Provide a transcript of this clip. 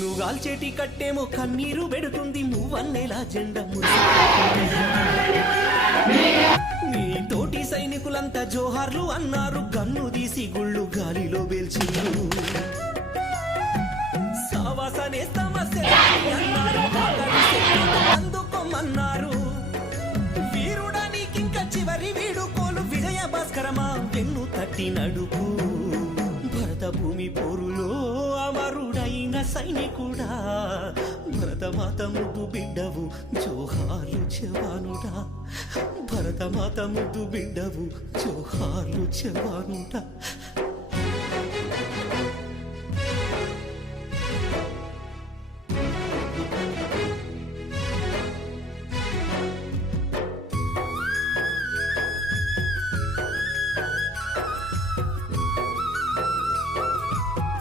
నువ్వు గాల్చేటి కట్టేమో కన్నీరు పెడుతుంది, నువ్వన్నేలా జెండా నీ తోటి సైనికులంతా జోహార్లు అన్నారు, గన్ను తీసి గుళ్ళు గాలిలో పేల్చిండ్రు. సావాసనే సమస్య అన్నారు, అందుకోమన్నారు. వీరుడా నీకింక చివరి వీడుకోలు, విజయ భాస్కరమా వెన్ను తట్టి నడుపు. భరత భూమి పోరులో అమరుడైన సైనికుడా, భరతమాత ముద్దు బిడ్డవు జోహార్లు జవానుడా. భరతమాత ముద్దు బిడ్డవు జోహార్లు జవానుడా.